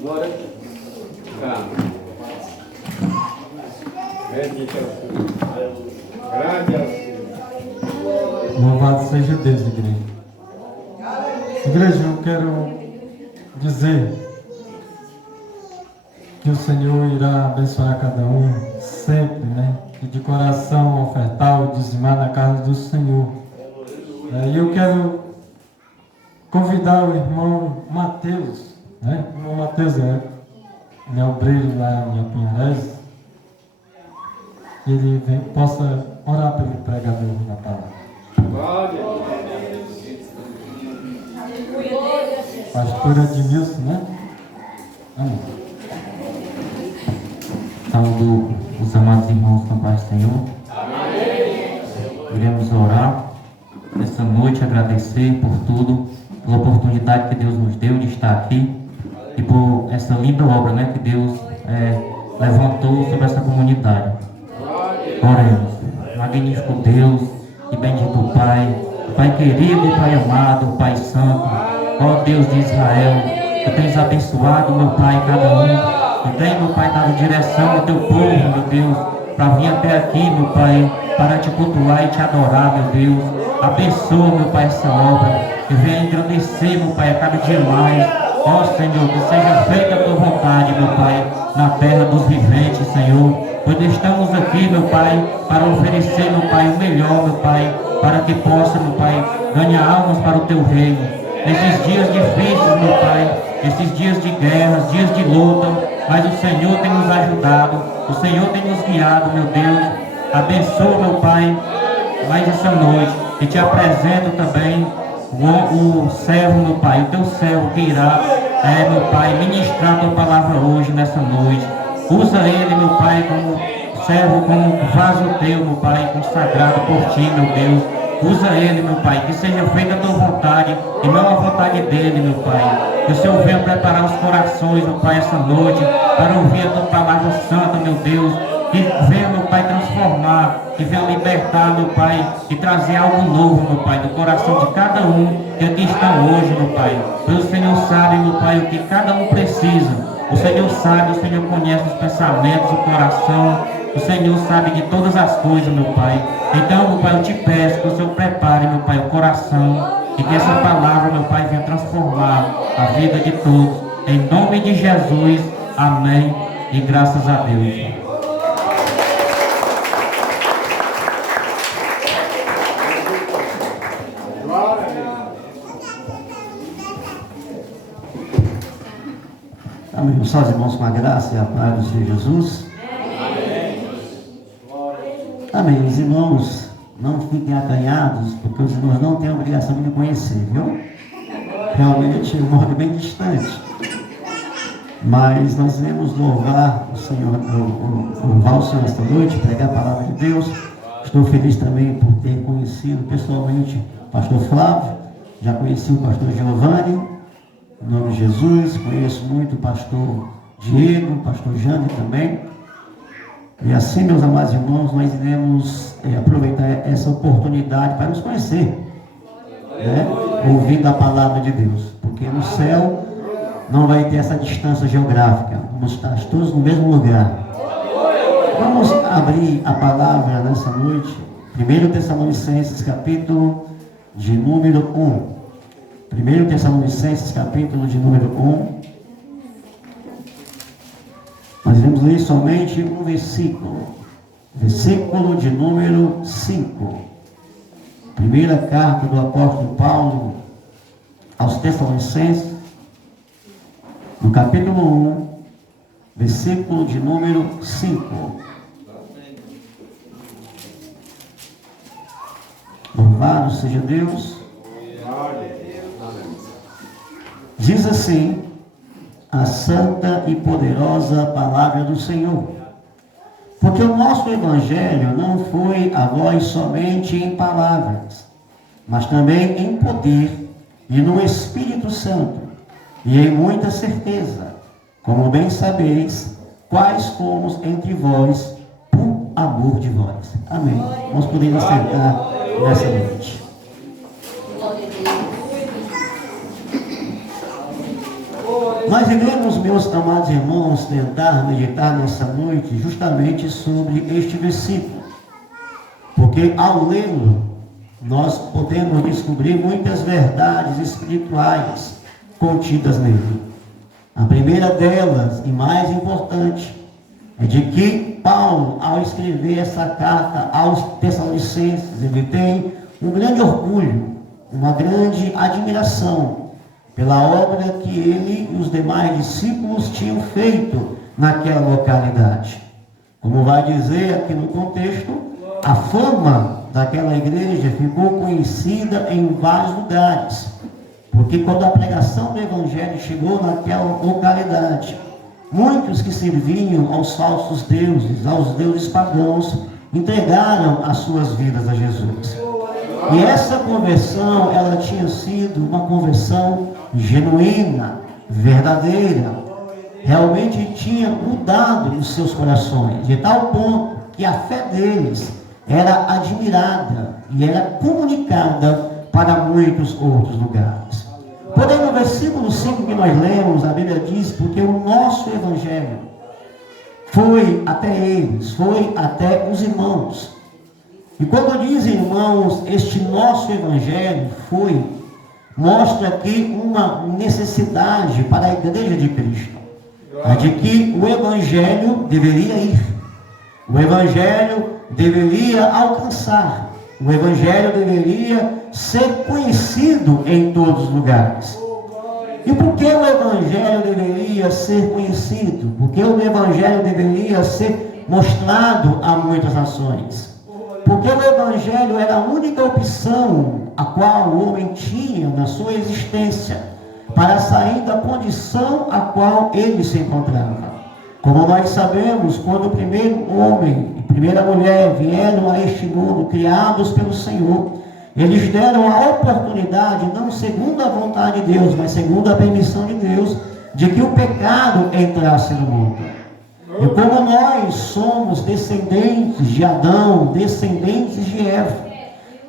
Glória. Bendito é o Senhor. Grande é o Senhor. Louvado seja Deus, igreja. Igreja, eu quero dizer que o Senhor irá abençoar cada um sempre, né? E de coração ofertar ou dizimar na casa do Senhor. E eu quero convidar o irmão Mateus, né? O irmão Mateus é obreiro lá em Apinharés, que ele possa orar pelo pregador da palavra. Pastora Edmilson, né? Amém. Saúdo os amados irmãos com a paz do Senhor. Amém. Iremos orar nessa noite, agradecer por tudo, pela oportunidade que Deus nos deu de estar aqui e por essa linda obra, né, que Deus levantou sobre essa comunidade. Oremos. Magnífico Deus e bendito Pai, Pai querido, Pai amado, Pai santo, ó Deus de Israel, que tens abençoado, meu Pai, cada um. E tem, meu Pai, dado direção ao teu povo, meu Deus, para vir até aqui, meu Pai, para te cultuar e te adorar, meu Deus. Abençoa, meu Pai, essa obra, que venha engrandecer, meu Pai, a cada dia mais. Ó Senhor, que seja feita a tua vontade, meu Pai, na terra dos viventes, Senhor. Pois estamos aqui, meu Pai, para oferecer, meu Pai, o melhor, meu Pai, para que possa, meu Pai, ganhar almas para o teu reino. Nesses dias difíceis, meu Pai, esses dias de guerras, dias de luta, mas o Senhor tem nos ajudado, o Senhor tem nos guiado, meu Deus. Abençoa, meu Pai, mais essa noite, e te apresento também o servo, meu Pai, o teu servo que irá, meu Pai, ministrar a tua palavra hoje, nessa noite. Usa ele, meu Pai, como servo, como vaso teu, meu Pai, consagrado por ti, meu Deus. Usa ele, meu Pai, que seja feita a tua vontade e não a vontade dele, meu Pai. Que o Senhor venha preparar os corações, meu Pai, essa noite, para ouvir a tua palavra santa, meu Deus. Que venha, meu Pai, transformar, que venha libertar, meu Pai, e trazer algo novo, meu Pai, no coração de cada um que aqui está hoje, meu Pai. Pois o Senhor sabe, meu Pai, o que cada um precisa. O Senhor sabe, o Senhor conhece os pensamentos, o coração. O Senhor sabe de todas as coisas, meu Pai. Então, meu Pai, eu te peço que o Senhor prepare, meu Pai, o coração. E que essa palavra, meu Pai, venha transformar a vida de todos. Em nome de Jesus, amém. E graças a Deus. Amém. Só os irmãos com a graça e a paz do Senhor Jesus. Amém. Amém. Os irmãos, não fiquem acanhados, porque os irmãos não têm a obrigação de me conhecer, viu? Realmente eu moro bem distante. Mas nós iremos louvar o Senhor, louvar o Senhor esta noite, pregar a palavra de Deus. Estou feliz também por ter conhecido pessoalmente o pastor Flávio. Já conheci o pastor Giovanni. Em nome de Jesus, conheço muito o pastor Diego, o pastor Jane também. E assim, meus amados irmãos, nós iremos aproveitar essa oportunidade para nos conhecer, né? Ouvindo a palavra de Deus. Porque no céu não vai ter essa distância geográfica. Vamos estar todos no mesmo lugar. Vamos abrir a palavra nessa noite. 1 Tessalonicenses, capítulo de número 1. 1 Tessalonicenses, capítulo de número 1. Nós vamos ler somente um versículo. Versículo de número 5. Primeira carta do apóstolo Paulo aos Tessalonicenses, no capítulo 1, versículo de número 5. Louvado seja Deus. Diz assim a santa e poderosa palavra do Senhor: porque o nosso evangelho não foi a vós somente em palavras, mas também em poder e no Espírito Santo, e em muita certeza, como bem sabeis, quais fomos entre vós por amor de vós. Amém. Vamos poder nos sentar nessa noite. Nós iremos, meus amados irmãos, tentar meditar nessa noite justamente sobre este versículo, porque ao lê-lo, nós podemos descobrir muitas verdades espirituais contidas nele. A primeira delas, e mais importante, é de que Paulo, ao escrever essa carta aos Tessalonicenses, ele tem um grande orgulho, uma grande admiração pela obra que ele e os demais discípulos tinham feito naquela localidade. Como vai dizer aqui no contexto, a fama daquela igreja ficou conhecida em vários lugares, porque quando a pregação do Evangelho chegou naquela localidade, muitos que serviam aos falsos deuses, aos deuses pagãos, entregaram as suas vidas a Jesus. E essa conversão, ela tinha sido uma conversão genuína, verdadeira, realmente tinha mudado os seus corações, de tal ponto que a fé deles era admirada e era comunicada para muitos outros lugares. Porém, no versículo 5 que nós lemos, a Bíblia diz, porque o nosso Evangelho foi até eles, foi até os irmãos. E quando diz irmãos, este nosso Evangelho foi, mostra aqui uma necessidade para a igreja de Cristo, a de que o Evangelho deveria ir, o Evangelho deveria alcançar, o Evangelho deveria ser conhecido em todos os lugares. E por que o Evangelho deveria ser conhecido? Porque o Evangelho deveria ser mostrado a muitas nações. Porque o Evangelho era a única opção a qual o homem tinha na sua existência para sair da condição a qual ele se encontrava. Como nós sabemos, quando o primeiro homem e primeira mulher vieram a este mundo, criados pelo Senhor, eles deram a oportunidade, não segundo a vontade de Deus, mas segundo a permissão de Deus, de que o pecado entrasse no mundo. E como nós somos descendentes de Adão, descendentes de Eva,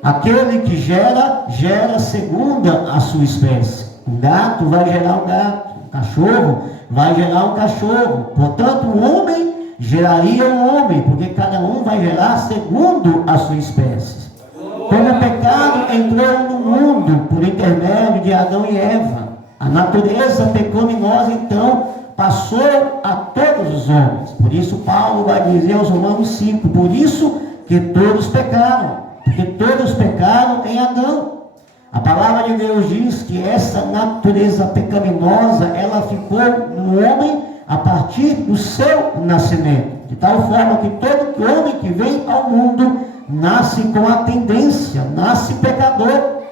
aquele que gera segundo a sua espécie. Um gato vai gerar um gato, um cachorro vai gerar um cachorro. Portanto, o homem geraria um homem, porque cada um vai gerar segundo a sua espécie. Como o pecado entrou no mundo por intermédio de Adão e Eva, a natureza pecaminosa então passou a todos os homens. Por isso Paulo vai dizer aos Romanos 5, por isso que todos pecaram, porque todos pecaram em Adão. A palavra de Deus diz que essa natureza pecaminosa, ela ficou no homem a partir do seu nascimento, de tal forma que todo homem que vem ao mundo nasce com a tendência, nasce pecador,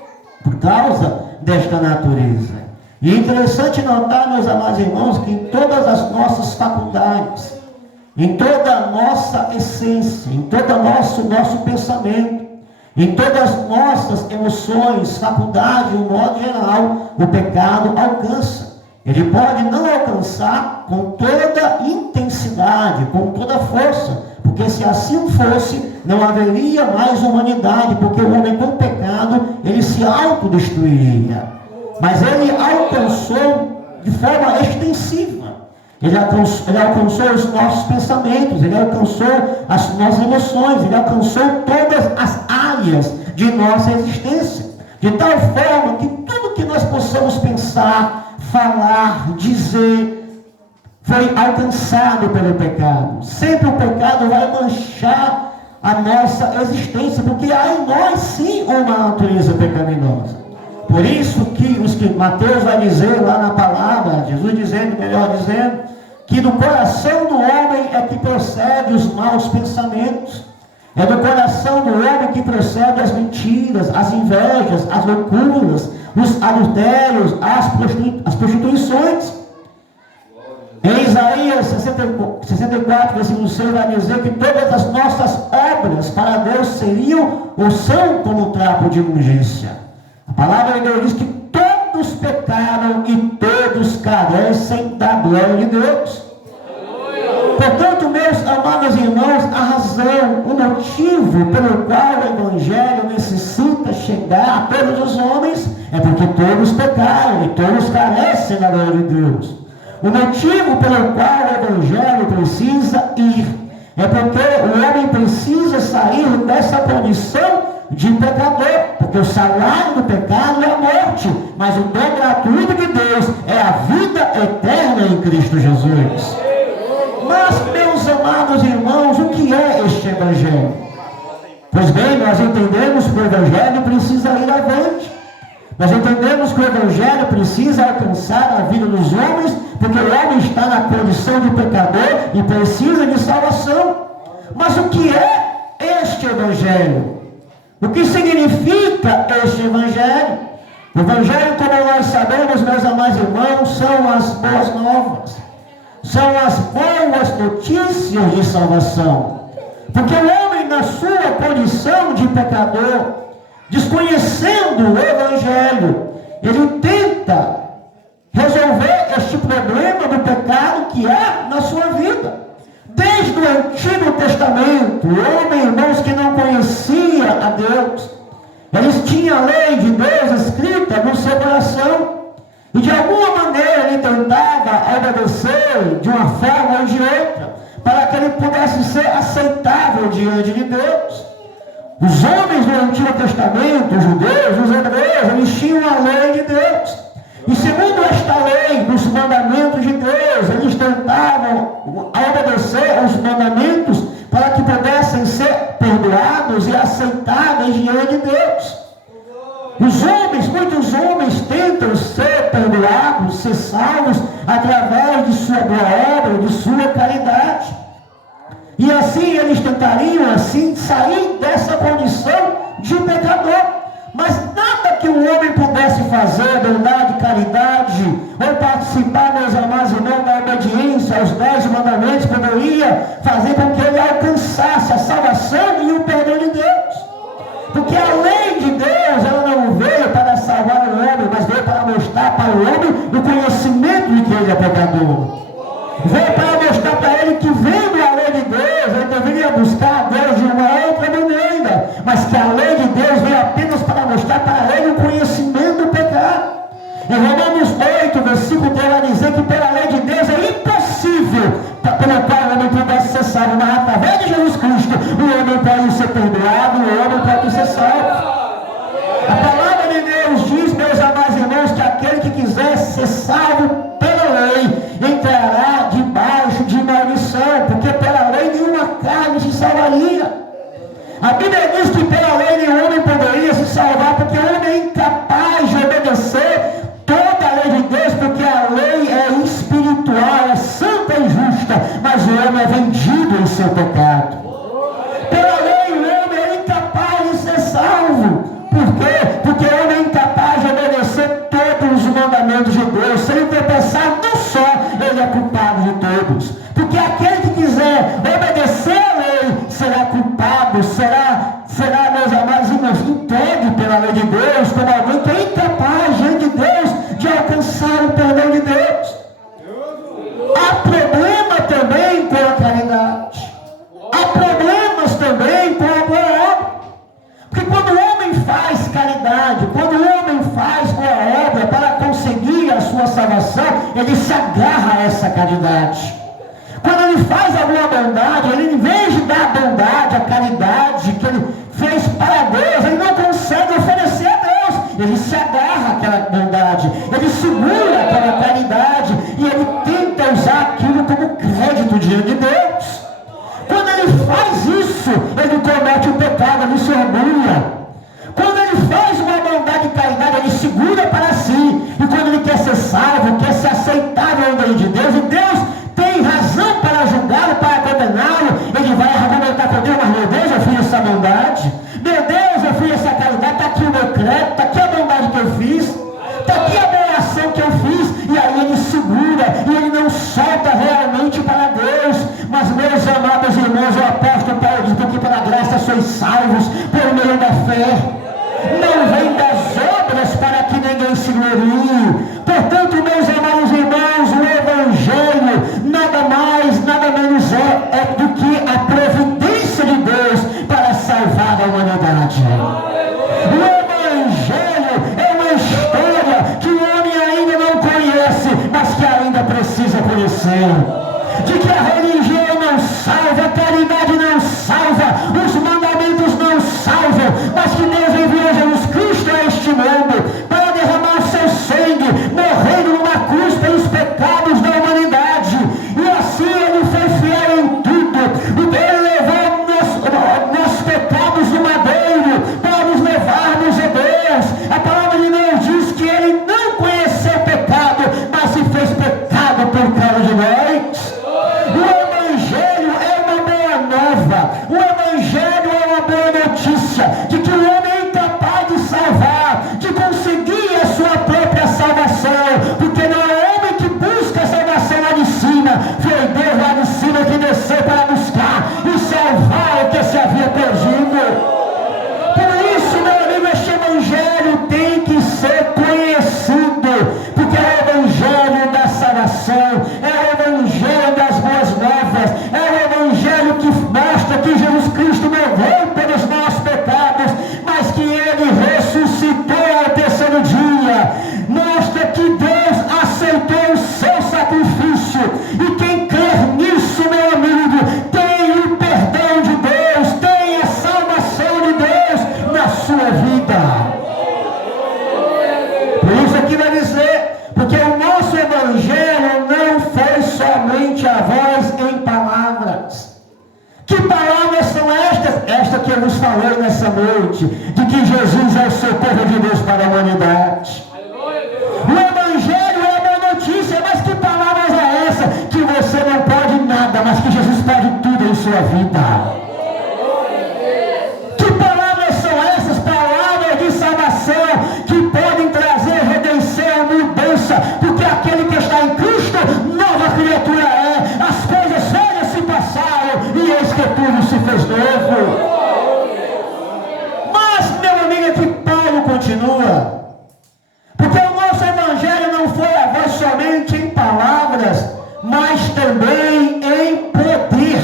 por causa desta natureza. E é interessante notar, meus amados irmãos, que em todas as nossas faculdades, em toda a nossa essência, em todo o nosso pensamento, em todas as nossas emoções, faculdade, de um modo geral, o pecado alcança. Ele pode não alcançar com toda intensidade, com toda força, porque se assim fosse, não haveria mais humanidade, porque o homem com pecado, ele se autodestruiria. Mas ele alcançou de forma extensiva. Ele alcançou os nossos pensamentos, ele alcançou as nossas emoções, ele alcançou todas as áreas de nossa existência. De tal forma que tudo que nós possamos pensar, falar, dizer, foi alcançado pelo pecado. Sempre o pecado vai manchar a nossa existência, porque há em nós sim uma natureza pecaminosa. Por isso que Mateus vai dizer lá na palavra, Jesus dizendo, melhor dizendo, que do coração do homem é que procede os maus pensamentos. É do coração do homem que procede as mentiras, as invejas, as loucuras, os adultérios, as prostituições. Em Isaías 64, versículo 6, vai dizer que todas as nossas obras para Deus seriam ou são como trapo de imundícia. A palavra de Deus diz que todos pecaram e todos carecem da glória de Deus. Portanto, meus amados irmãos, a razão, o motivo pelo qual o Evangelho necessita chegar a todos os homens é porque todos pecaram e todos carecem da glória de Deus. O motivo pelo qual o Evangelho precisa ir é porque o homem precisa sair dessa condição de pecador, porque o salário do pecado é a morte, mas o dom gratuito de Deus é a vida eterna em Cristo Jesus. Mas, meus amados irmãos, o que é este Evangelho? Pois bem, nós entendemos que o Evangelho precisa ir avante. Nós entendemos que o Evangelho precisa alcançar a vida dos homens, porque o homem está na condição de pecador e precisa de salvação. Mas o que é este Evangelho? O que significa este Evangelho? O Evangelho, como nós sabemos, meus amados irmãos, são as boas novas. São as boas notícias de salvação. Porque o homem, na sua condição de pecador, desconhecendo o Evangelho, ele tenta resolver este problema do pecado que há na sua vida. Desde o Antigo Testamento, o homem, irmãos, que não conhecia a Deus, eles tinham a lei de Deus escrita no seu coração, e de alguma maneira ele tentava obedecer de uma forma ou de outra, para que ele pudesse ser aceitável diante de Deus. Os homens do Antigo Testamento, os judeus, os hebreus, eles tinham a lei de Deus. E segundo esta lei, dos mandamentos de Deus, eles tentavam obedecer aos mandamentos para que pudessem ser perdoados e aceitáveis diante de Deus. Os homens, muitos homens tentam ser perdoados, ser salvos através de sua boa obra, de sua caridade. E assim eles tentariam assim sair dessa condição de pecador. Mas nada que o homem pudesse fazer, bondade, caridade, ou participar, meus amados irmãos, da obediência aos 10 mandamentos, poderia fazer com que ele alcançasse a salvação e o perdão de Deus. Porque a lei de Deus, ela não veio para salvar o homem, mas veio para mostrar para o homem o conhecimento de que ele é pecador. Veio para mostrar para ele que, vendo a lei de Deus, ele deveria buscar a Deus de uma outra maneira, mas que a lei de Deus veio apenas para mostrar para ele o conhecimento do pecado. Em Romanos 8, versículo 3, vai dizer que pela lei de Deus é impossível pelo qual o homem pudesse ser salvo, mas através de Jesus Cristo o homem pode ser perdoado, o homem pode ser salvo. A palavra de Deus diz, meus amados irmãos, que aquele que quiser ser salvo pela lei entrará debaixo de maldição, porque pela lei nenhuma carne se salvaria. A Bíblia diz que pela lei nenhum homem poderia se salvar, porque o homem é incapaz de obedecer toda a lei de Deus, porque a lei é espiritual, é santa e justa, mas o homem é vendido em seu pecado. Pela lei o homem é incapaz de ser salvo. Por quê? Porque o homem é incapaz de obedecer todos os mandamentos de Deus. Se ele tropeçar num só, ele é culpado de todos. Porque aquele que quiser obedecer a lei será culpado, será, meus amados irmãos, entregue pela lei de Deus, como alguém que é incapaz diante de Deus de alcançar o perdão de Deus. Há problema também com a caridade. Há problemas também com a boa obra. Porque quando o homem faz caridade, quando o homem faz boa obra para conseguir a sua salvação, ele se agarra a essa caridade. Quando ele faz alguma bondade, ele, em vez de dar a bondade, a caridade que ele fez para Deus, ele não consegue oferecer a Deus. Ele se agarra àquela bondade, ele segura aquela caridade e ele tenta usar aquilo como crédito diante de Deus. Quando ele faz isso, ele comete o pecado, ele se orgulha. Quando ele faz uma bondade e caridade, ele segura para si. E quando ele quer ser salvo, quer ser aceitável diante de Deus, e Deus tem razão para julgá-lo, para condená-lo, ele vai argumentar com Deus, mas meu Deus, eu fiz essa bondade, meu Deus, eu fiz essa caridade, está aqui o meu crédito, está aqui a bondade que eu fiz, está aqui a boa ação que eu fiz, e aí ele segura, e ele não solta realmente para Deus. Mas, meus amados irmãos, o apóstolo Paulo diz que pela graça sois salvos por meio da nessa noite de que Jesus é o socorro de Deus para a humanidade. O Evangelho é a boa notícia, mas que palavras é essa? Que você não pode nada, mas que Jesus pode tudo em sua vida. Que palavras são essas? Palavras de salvação que podem trazer redenção, mudança, porque aquele que está em Cristo, nova criatura é. As coisas velhas se passaram e eis que tudo se fez novo. Mas, meu amigo, aqui Paulo continua. Porque o nosso Evangelho não foi a voz somente em palavras, mas também em poder.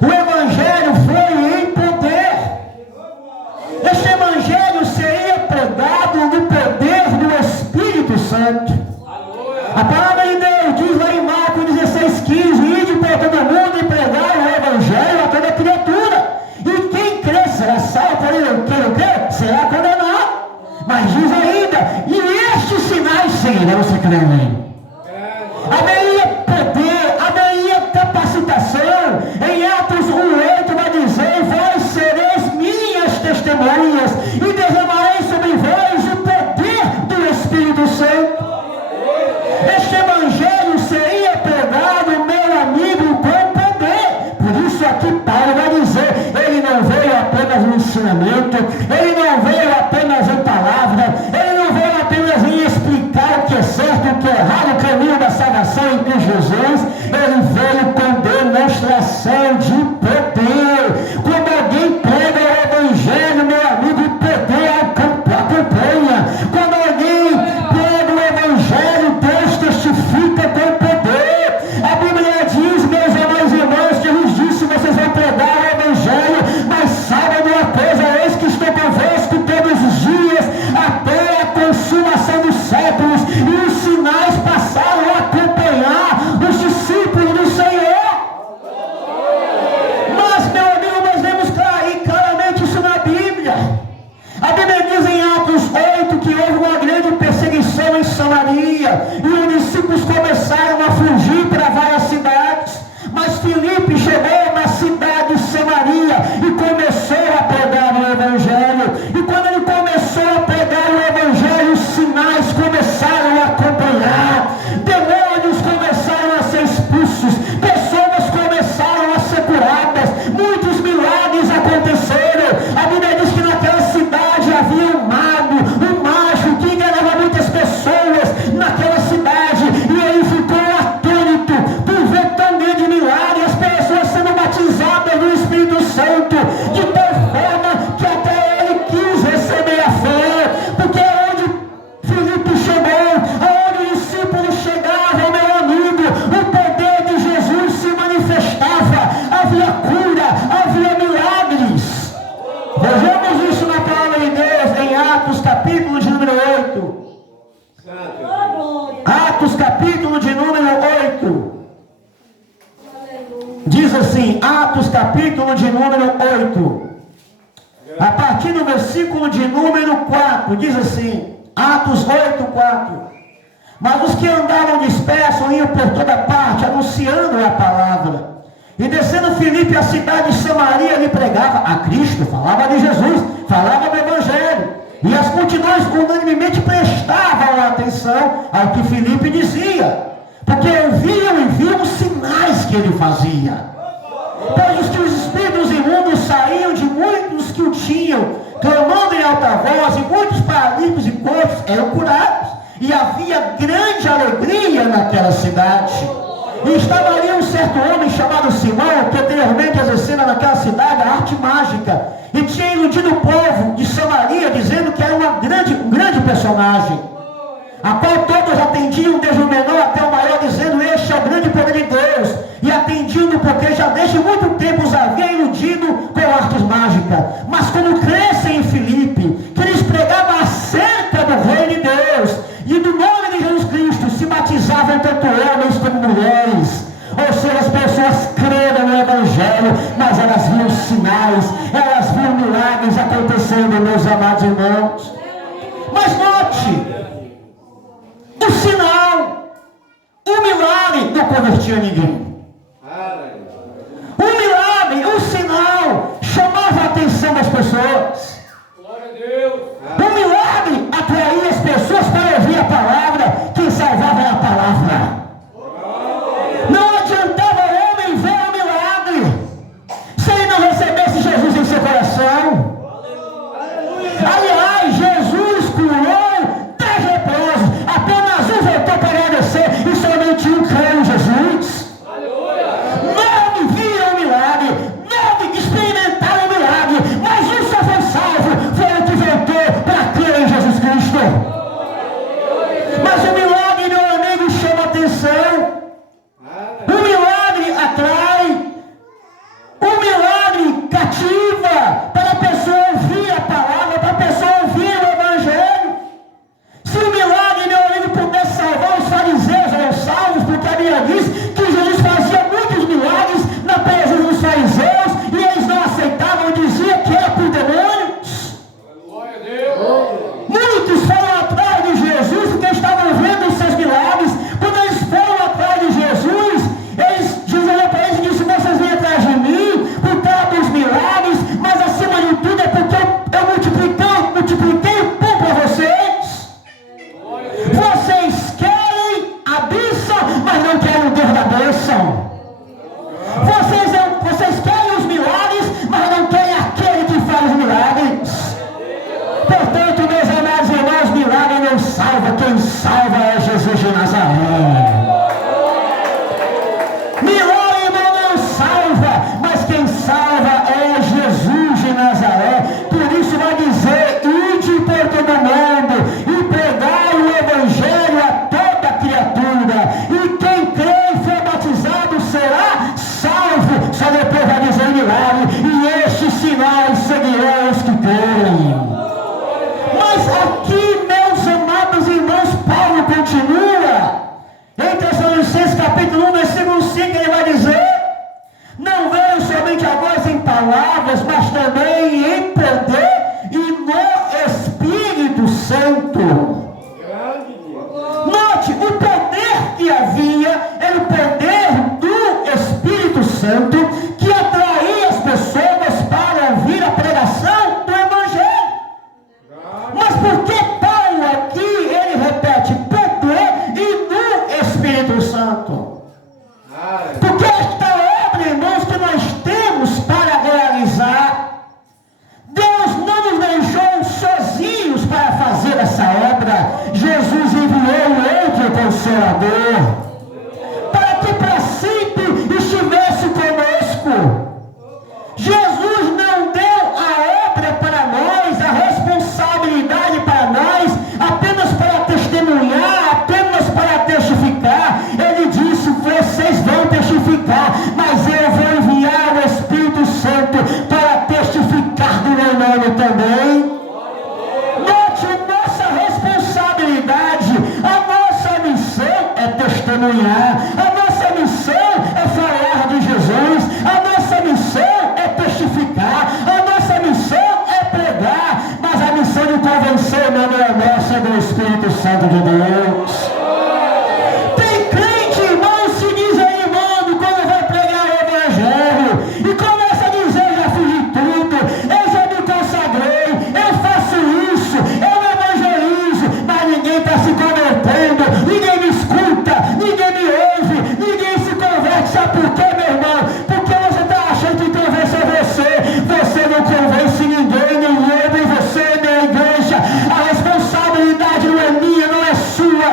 O Evangelho foi em poder. Este Evangelho seria pregado no poder do Espírito Santo. A palavra de Deus diz lá em Marcos 16:15: ide por todo mundo e pregar o Evangelho a toda criatura. E quem crê será salvo, porém quem não crê será condenado. Mas diz ainda: e estes sinais seguirão os que creem. A minha poder, a minha capacitação. Em Atos 1:8 vai dizer: vós sereis minhas testemunhas e derramarei sobre vós o poder do Espírito Santo. Este Evangelho seria pregado, meu amigo, com poder. Por isso aqui Paulo vai dizer: ele não veio apenas no ensinamento, ele não veio apenas em palavra, ele não veio apenas em explicar o que é certo, o que é errado, o caminho da salvação em Cristo Jesus. Ele veio com demonstração de poder. Quando alguém prega o Evangelho, meu amigo, o poder acompanha. Quando alguém prega o Evangelho, Deus testifica com poder. A Bíblia diz, meus amados irmãos, Jesus disse: vocês vão pregar o Evangelho, mas saibam de uma coisa: eis que estou convosco todos os dias, até a consumação dos séculos. E os sinais passaram a acompanhar os discípulos do Senhor. Mas, meu amigo, nós vemos claramente isso na Bíblia. A Bíblia diz em Atos 8 que houve uma grande perseguição em Samaria e os discípulos começaram a fugir para várias cidades. Mas Filipe chegou na cidade de Samaria e começou a pregar o Evangelho. E quando ele começou a pregar o Evangelho, os sinais começaram a acompanhar. Demônios começaram a ser expulsos. Pessoas começaram a ser curadas. Muitos milagres aconteceram. A Bíblia diz que naquela cidade havia um mago, um mágico que enganava muitas pessoas naquela cidade. E ele ficou atônito por ver tão grande milagre, as pessoas sendo batizadas no Espírito Santo, de tal forma que até ele quis receber a fé. Porque onde Filipe chegou, aonde os discípulos chegavam, meu amigo, o poder de Jesus se manifestava. Havia cura, havia milagres. Vejamos isso na palavra de Deus em Atos capítulo de número 8. Atos capítulo de número 8. Diz assim, Atos capítulo de número 8. A partir do versículo de número 4, diz assim, Atos 8, 4. Mas os que andavam dispersos iam por toda parte, anunciando a palavra. E descendo Filipe à cidade de Samaria, lhe pregava a Cristo, falava de Jesus, falava do Evangelho. E as multidões unanimemente prestavam atenção ao que Filipe dizia, porque ouviam e viam os sinais que ele fazia. Pois os que os espíritos imundos saíam de muitos que o tinham, clamando em alta voz, e muitos paralíticos e coxos eram curados. E havia grande alegria naquela cidade. E estava ali um certo homem chamado Simão, que anteriormente exercendo naquela cidade a arte mágica, e tinha iludido o povo de Samaria, dizendo que era um grande personagem, a qual todos atendiam, desde o menor até o maior, dizendo: este é o grande poder de Deus. E atendiam porque já desde muito tempo os havia iludido com artes mágicas. Mas como crescem em Filipe, que lhes pregava acerca do reino de Deus e do nome de Jesus Cristo, se batizavam tanto homens como mulheres. Ou seja, as pessoas creram no Evangelho, mas elas viam sinais, elas viam milagres acontecendo, meus amados irmãos. Mas note, o sinal, o milagre não convertia ninguém. O milagre, o sinal, chamava pessoas. Glória a Deus. O milagre atraía as pessoas para ouvir a palavra. Quem salvava era a palavra. Não adiantava o homem ver o milagre se ele não recebesse Jesus em seu coração. Aliás, Jesus curou 10 leprosos, apenas um voltou para agradecer e somente um creu em Jesus. 9 viram o milagre, 9 experimentaram o milagre, mas um só foi salvo, foi o que voltou para crer em Jesus Cristo. Mas o milagre, meu amigo, chama atenção. O milagre atrai, o milagre cativa para a pessoa ouvir a palavra, para a pessoa ouvir o Evangelho. Se o milagre, meu amigo, pudesse salvar os fariseus, eram salvos, porque a Bíblia diz que Jesus fazia muitos milagres na presença dos fariseus e eles não aceitavam e diziam que era por demônios. Glória a Deus. Muitos foram atrás de Jesus porque estavam vendo os seus milagres. Quando eles foram atrás de Jesus, Jesus olhou para eles e disse: vocês vêm atrás de mim por causa dos milagres, mas acima de tudo é porque eu multipliquei o pão para vocês. Vocês querem a bênção, mas não querem o Deus da bênção. Vocês querem os milagres, mas não querem aquele que faz os milagres. Portanto, meus amados irmãos, milagre não salva, quem salva é Jesus de Nazaré. Milagre não salva, mas quem salva é Jesus de Nazaré. Por isso vai dizer: ide por todo mundo e pregai o Evangelho a toda criatura, e quem crê e for batizado será salvo. Só depois vai dizer milagre: e estes sinais seguirão os que creem. Mas aqui, meus amados irmãos, Paulo continua. Em Tessalonicenses capítulo 1, versículo 5, ele vai dizer: não veio somente a voz em palavras, mas também em poder e no Espírito Santo. Note, o poder que havia era o poder do Espírito Santo, que atraía as pessoas para ouvir a pregação do Evangelho. Mas por que Paulo aqui, ele repete poder e no Espírito Santo? Porque esta obra, irmãos, que nós temos para realizar, Deus não nos deixou sozinhos para fazer essa obra. Jesus enviou outro Consolador para que para sempre estivesse conosco. Jesus não deu a obra para nós, a responsabilidade para nós, apenas para testemunhar, apenas para testificar. Ele disse: vocês vão testificar, mas eu vou enviar o Espírito Santo para testificar do meu nome também. Note, nossa responsabilidade, a nossa missão é testemunhar, a nossa missão é falar de Jesus, a nossa missão é testificar, a nossa missão é pregar, mas a missão de convencer não é nossa, é do Espírito Santo de Deus. Tem crente, irmão, se diz aí, irmão, quando vai pregar o Evangelho e começa a dizer: já fiz de tudo, eu já me consagrei, eu faço isso, eu evangelizo, mas ninguém está se convertendo, ninguém me escuta, ninguém me ouve, ninguém se converte. Sabe por quê, meu irmão? Porque você está achando que convence você não convence ninguém, nem eu, nem você, nem a igreja. A responsabilidade não é minha, não é sua.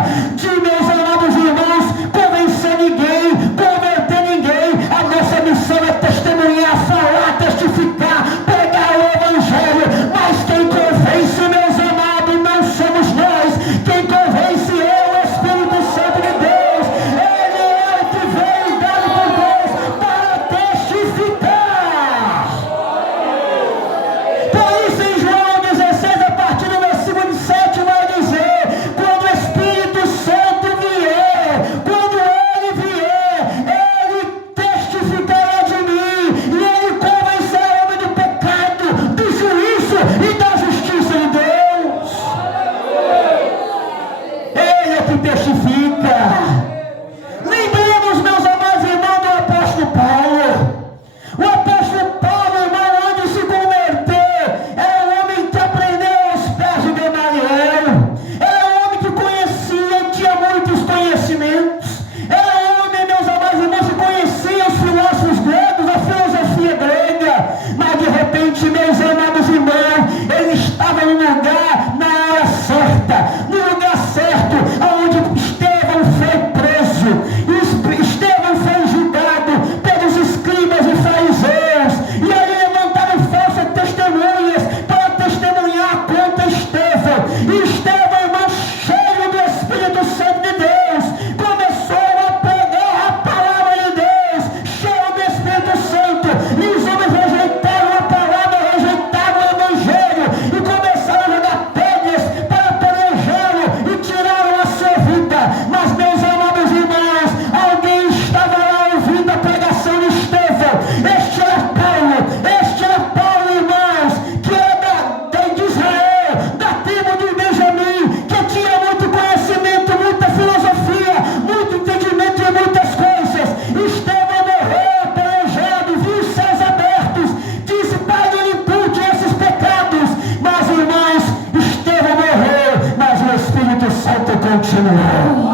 continuou.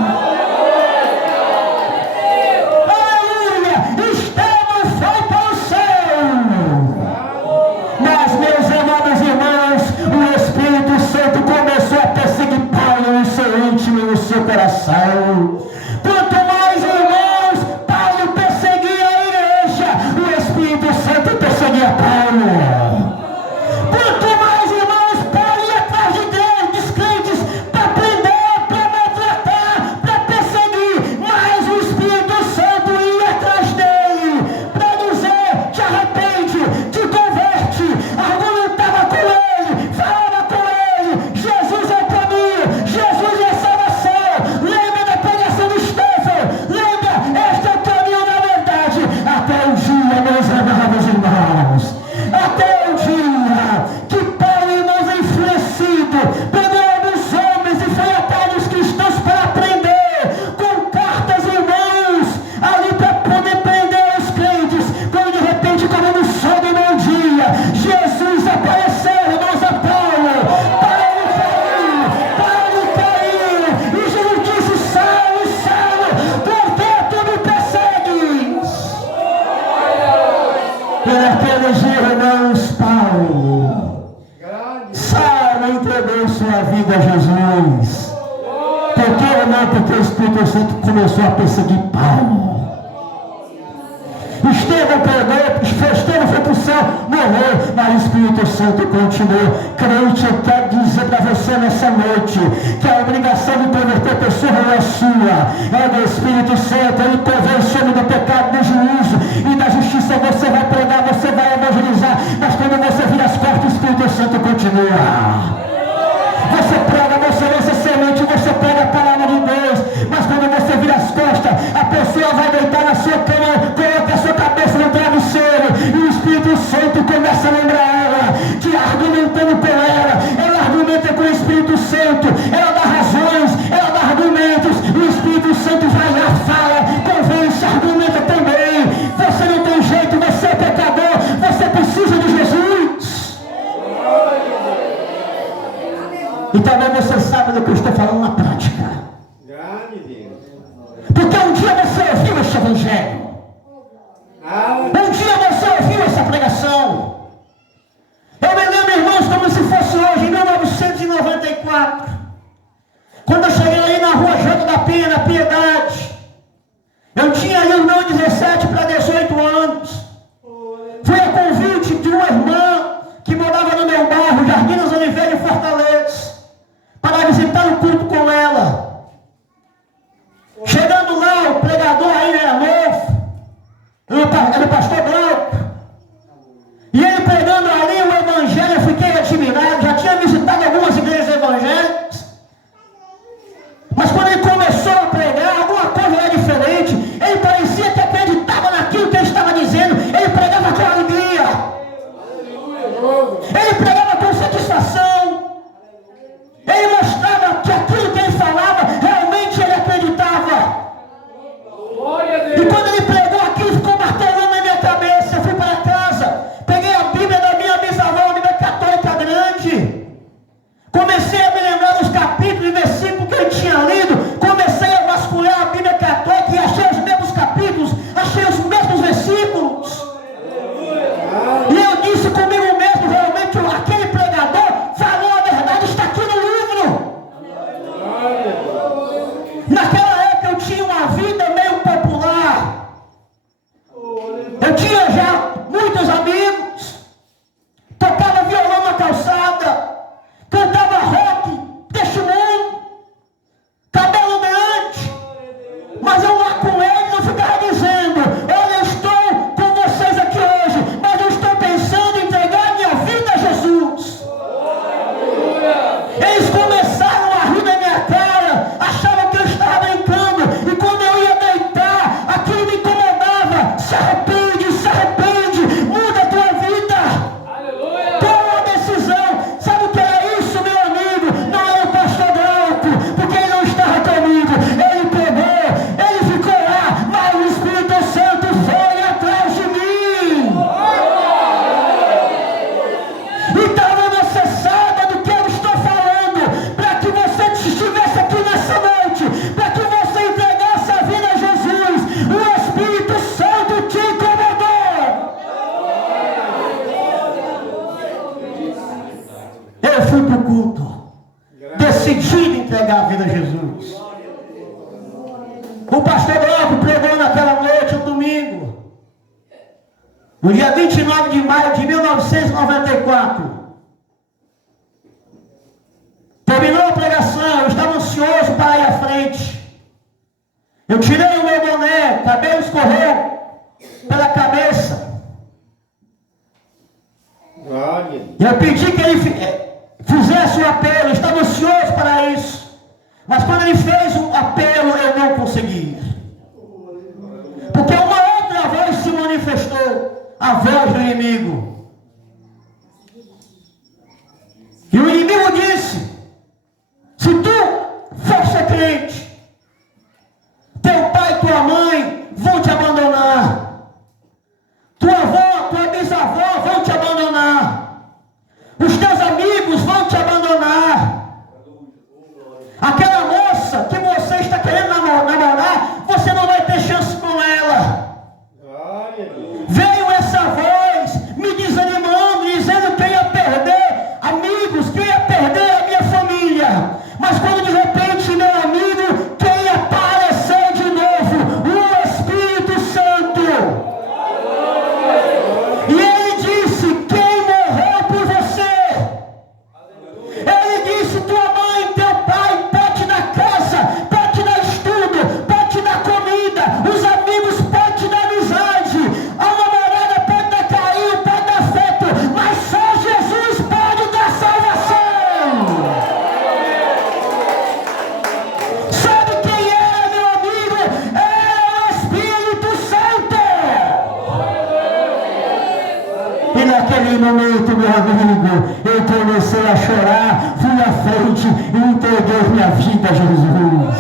Aleluia! Estevão foi para o céu. Mas, meus amados irmãos, o Espírito Santo começou a perseguir Paulo no seu íntimo e no seu coração. Quanto mais, irmãos, Paulo perseguia a igreja, o Espírito Santo perseguia Paulo. Quanto mais, irmãos, Paulo ia atrás de Deus, dos crentes, para prender, para maltratar, para perseguir, mais o Espírito Santo ia atrás dele, para dizer: te arrepende, te converte, argumentava com ele, falava com ele: Jesus é o caminho, Jesus é a salvação. Lembra da pregação do Estevão? Lembra? Este é o caminho da verdade. Até o dia, meus amados irmãos, até o dia que Paulo, irmãos, é enfurecido, pegou alguns homens e foi atrás dos cristãos para aprender com cartas, irmãos, ali para poder prender os crentes. Quando de repente, como no sol do bom dia, Jesus apareceu, irmãos, a Paulo. Paulo caiu, e Jesus disse: Saulo, Saulo, por que tu me persegues? E naquele dia, irmãos, Saulo entregou sua vida a Jesus. Por que, irmão? Porque o Espírito Santo começou a perseguir Paulo. Estevão foi para o céu, morreu, mas o Espírito Santo continuou. Crente, eu quero dizer para você nessa noite que a obrigação de converter pessoas não é sua, é do Espírito Santo. Ele convence o homem do pecado, do juízo e da justiça. Você vai pregar, você vai evangelizar, mas quando você vira as costas, o Espírito Santo continua. Você prega, você lança semente, você prega a palavra de Deus, mas quando você vira as costas, a pessoa vai deitar na sua cama, coloca a sua cabeça no travesseiro, e o Espírito Santo começa a lembrar ela, te argumentando com ela argumenta com o Espírito Santo, ela dá razões, ela dá argumentos, e o Espírito Santo vai lá, fala, convence, argumenta também. Você não tem jeito, você é pecador, você precisa de Jesus. E também você sabe do que eu estou falando na prática. Porque um dia você ouviu esse evangelho. Um dia você ouviu essa pregação. Eu me lembro, irmãos, como se fosse hoje, em 1994. Quando eu cheguei ali na rua Jota da Penha, na Piedade. Eu tinha ali os meus 17 para 18 anos. Fui a convite de uma irmã que morava no meu bairro, Jardim das Oliveiras, em Fortaleza, para visitar o culto com ela. Chegando lá, o pregador ainda era novo, era o pastor Glauco, e ele pregando ali o evangelho. Eu fiquei admirado, já tinha visitado algumas igrejas evangélicas, mas quando ele começou a pregar, alguma coisa era diferente. Ele parecia que acreditava naquilo que ele estava dizendo. Ele pregava com alegria, ele pregava com satisfação, ele mostrava que aquilo que ele falava decidido entregar a vida a Jesus. O pastor Glauco pregou naquela noite, um domingo, no dia 29 de maio de 1994. Terminou a pregação, eu estava ansioso para ir à frente. Eu tirei o meu boné, cabelo escorreu pela cabeça. E eu pedi que ele fizesse um apelo, eu estava ansioso para isso. Mas quando ele fez um apelo, eu não consegui. Porque uma outra voz se manifestou, a voz do inimigo. E o inimigo disse: se tu for ser crente, teu pai e tua mãe vão te abandonar. Tua avó, tua bisavó vão te abandonar. Os teus amigos vão te abandonar. Aquela moça que você está querendo namorar, você não vai ter chance com ela. Veio essa voz me desanimando, dizendo que eu ia perder amigos, que eu ia perder a minha família. Mas quando de repente, meu amigo, quem apareceu de novo? O Espírito Santo. E ele disse: quem morreu por você? Ele disse: tua mãe, teu pai pode te dar casa, pode te dar estudo, pode te dar comida, os amigos podem te dar amizade, a namorada pode dar carinho, pode dar afeto, mas só Jesus pode dar salvação. Sabe quem é, meu amigo? É o Espírito Santo. E naquele momento, meu amigo, eu comecei a chorar, fui à frente e entreguei minha vida a Jesus.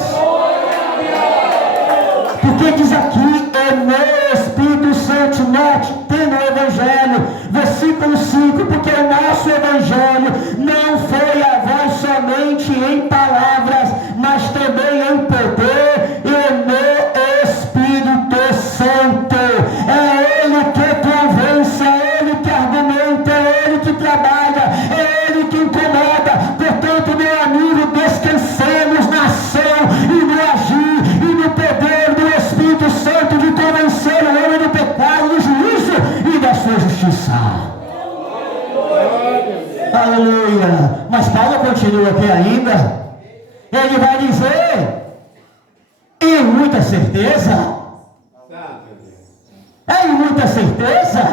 Porque diz aqui, é meu Espírito Santo, note, tendo o Evangelho, versículo 5, porque o nosso Evangelho não foi a vós somente em palavras, mas também em poder e no Espírito Santo. É Ele que convence, é Ele que argumenta, é Ele que trabalha, é Ele que incomoda. Portanto, meu amigo, descansemos na ação e no agir e no poder do Espírito Santo de convencer o homem do pecado, do juízo e da sua justiça. Aleluia. Mas Paulo continua aqui ainda. Ele vai dizer, em muita certeza, em muita certeza.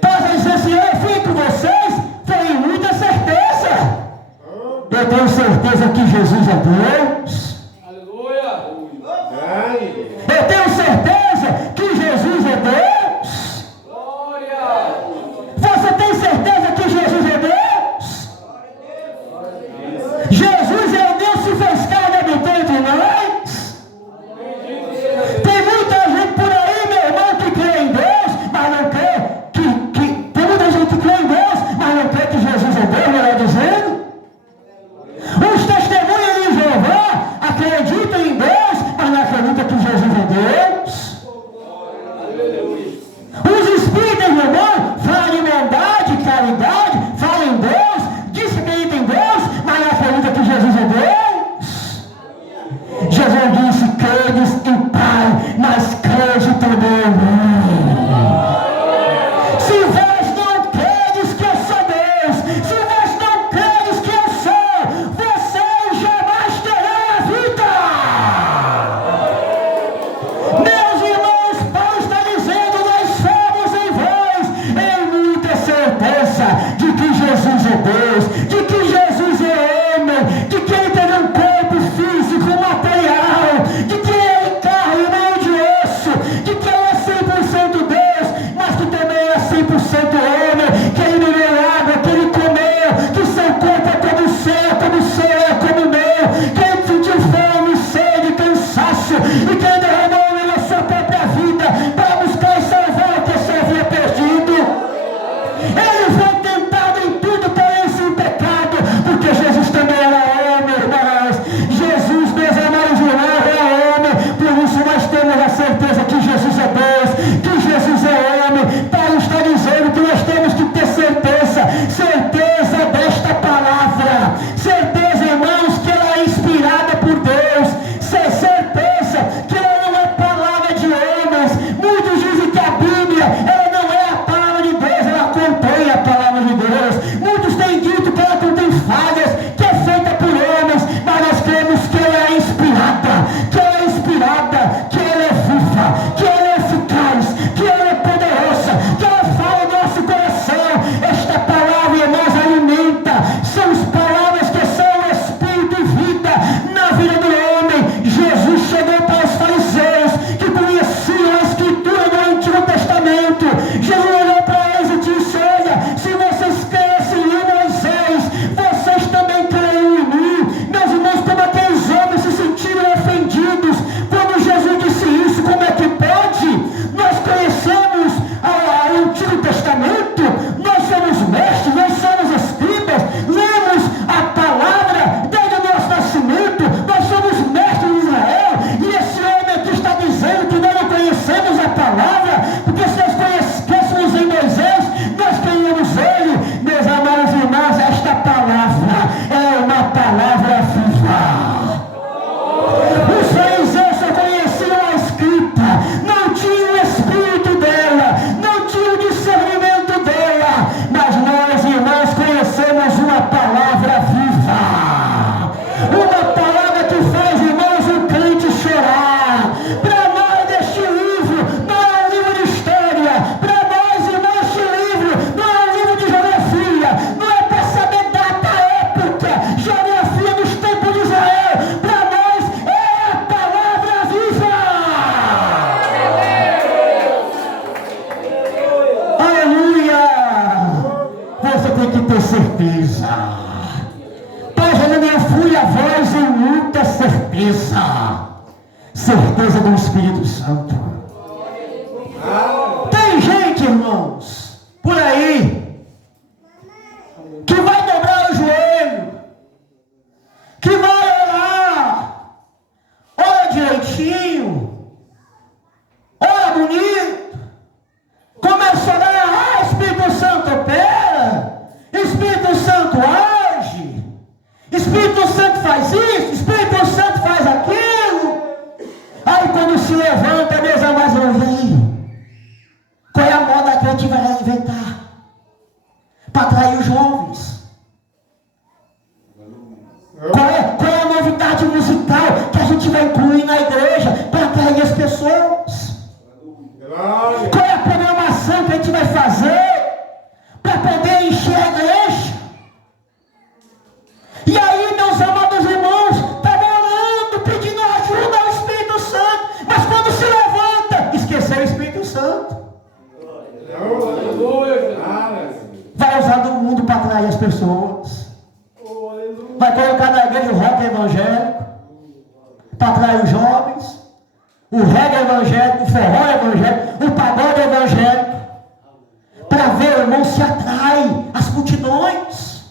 Paulo vai dizer assim: eu fico com vocês, tenho muita certeza. Eu tenho certeza que Jesus é Deus. Eu tenho certeza que Jesus é Deus. Você tem certeza que Jesus é Deus? Jesus é o Deus que fez carne e habitou entre nós. Tem muita gente por aí, meu irmão, que crê em Deus, mas não crê tem muita gente que crê em Deus, mas não crê que Jesus é Deus, melhor dizendo. Os testemunhas de Jeová acreditam em Deus, mas não acreditam que Jesus é Deus. Os espíritas, meu irmão, falam em bondade, caridade, falam em Deus, dizem que acreditam em Deus, mas não acreditam que Jesus a voz em muita certeza. Certeza do Espírito Santo. Tem gente, irmãos, por aí, que vai dobrar o joelho, que vai orar, ora direitinho, ora bonito, começa a orar, Espírito Santo opera, Espírito Santo age, Espírito Santo faz isso, Espírito Santo faz aquilo. Aí quando se levanta, meus amados, qual é a moda que a gente vai inventar para atrair os jovens? Qual é a novidade musical que a gente vai incluir na igreja para atrair as pessoas? Qual é a programação que a gente vai fazer para poder encher a igreja? E aí, meus amados irmãos, estava orando, pedindo ajuda ao Espírito Santo, mas quando se levanta, esqueceu o Espírito Santo. Vai usar do mundo para atrair as pessoas. Vai colocar na igreja o rock evangélico para atrair os jovens, o reggae evangélico, o forró evangélico, o pagode evangélico, para ver, irmão, se atrai as multidões.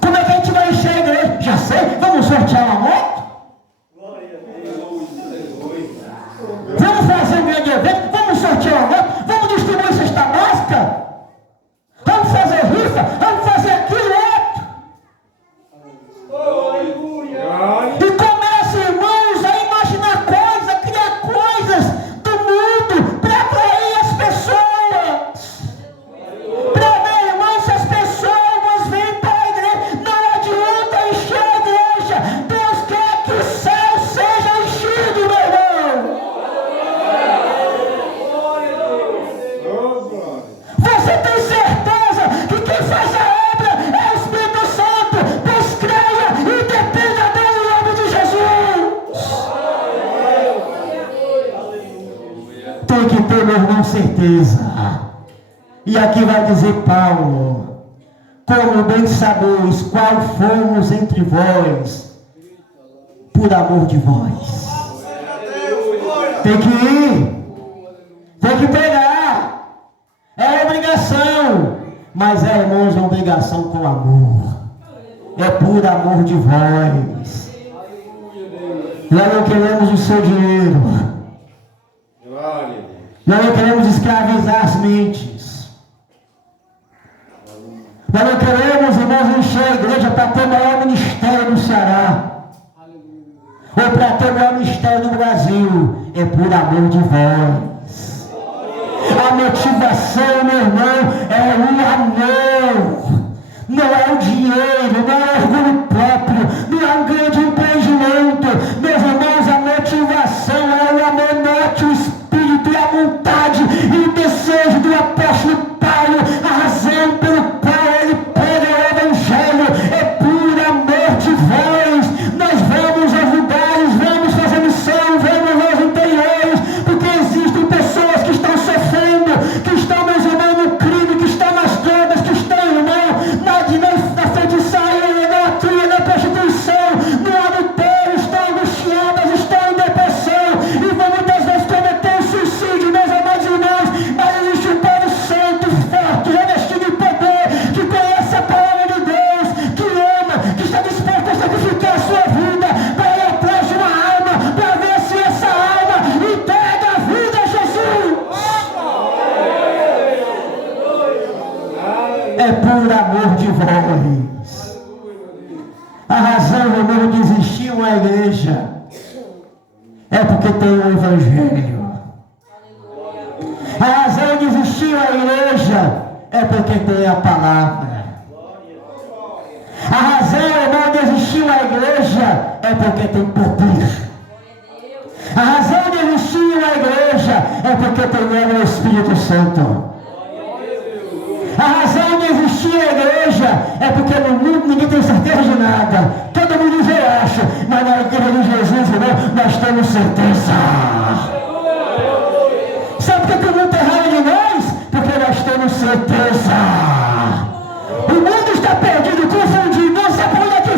Como é que a gente vai encher a igreja? Já sei, vamos sortear uma moto? Vamos fazer um grande evento? Vamos sortear uma moto? Vamos distribuir cesta básica? Vamos fazer rifa? Vamos fazer aquilo outro? E começa, irmãos, a imaginar coisas, a criar coisas do mundo para atrair as pessoas. Para ver, irmãos, se as pessoas vêm para a igreja. Não adianta encher a igreja. Deus quer que o céu seja enchido, meu irmão. Você tem certeza que quem faz a obra é o Espírito Santo? Pois creia e dependa dele em nome de Jesus. Tem que ter, meu irmão, certeza. E aqui vai dizer Paulo: como bem sabeis qual fomos entre vós, por amor de vós. Tem que ir, tem que pegar. É obrigação, mas é, irmãos, uma obrigação com amor. É por amor de vós. Nós não queremos o seu dinheiro. Nós não queremos escravizar as mentes. Nós não queremos, irmãos, encher a igreja para ter o maior ministério no Ceará. Ou para ter o maior ministério no Brasil. É por amor de vós. A motivação, meu irmão, é o amor. Não é o dinheiro, não é o orgulho próprio, não é um grande empreendimento. Meus irmãos, a motivação é o amor, note o espírito e a vontade e o desejo do apóstolo Paulo, a razão pelo qual ele prega o evangelho é por amor de vós. Nós vamos aos lugares, vamos fazer missão, vamos aos interiores, porque existem pessoas que estão sofrendo, que estão, meus irmãos, no crime, que estão nas drogas, que estão, irmão, na feitiçaria, na idolatria, na prostituição, no adultério, estão angustiadas, estão em depressão e vão muitas vezes cometer suicídio, meus amados irmãos. Mas existe um povo santo, forte, revestido de poder, que conhece a palavra de Deus, que ama, que está disposto a sacrificar a sua vida para ir atrás de uma alma, para ver se essa alma entrega a vida a Jesus. É por amor de vós. A razão, meu irmão, de existir uma igreja é porque tem um evangelho. A razão de existir uma igreja é porque tem a palavra. A razão, irmão, de existir uma igreja é porque tem poder. A razão de existir uma igreja é porque tem nela o Espírito Santo. A razão de existir a igreja é porque no mundo ninguém tem certeza de nada. Todo mundo diz eu acho, mas na igreja de Jesus, irmão, nós temos certeza. Sabe por que o mundo tem raiva de nós? Porque nós temos certeza. O mundo está perdido, confundido, não sabe onde é que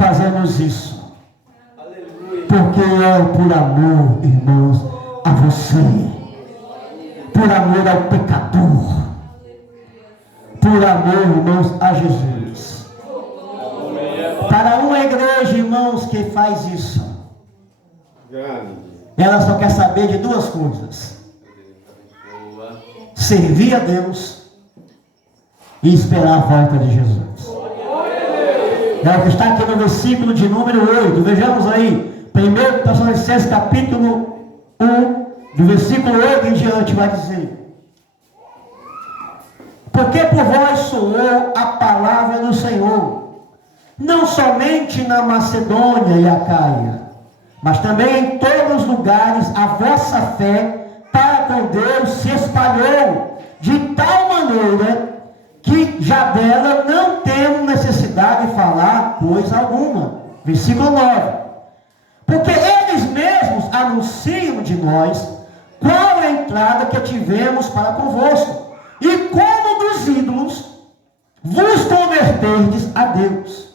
fazemos isso? Porque é por amor, irmãos, a você. Por amor ao pecador. Por amor, irmãos, a Jesus. Para uma igreja, irmãos, que faz isso, ela só quer saber de duas coisas: servir a Deus e esperar a volta de Jesus. É o que está aqui no versículo de número 8. Vejamos aí, 1 Tessalonicenses capítulo 1, do versículo 8 em diante, vai dizer: porque por vós soou a palavra do Senhor, não somente na Macedônia e Acaia, mas também em todos os lugares a vossa fé para com Deus se espalhou, de tal maneira que já dela não temos necessidade de falar coisa alguma. Versículo 9. Porque eles mesmos anunciam de nós qual é a entrada que tivemos para convosco, e como dos ídolos vos converterdes a Deus,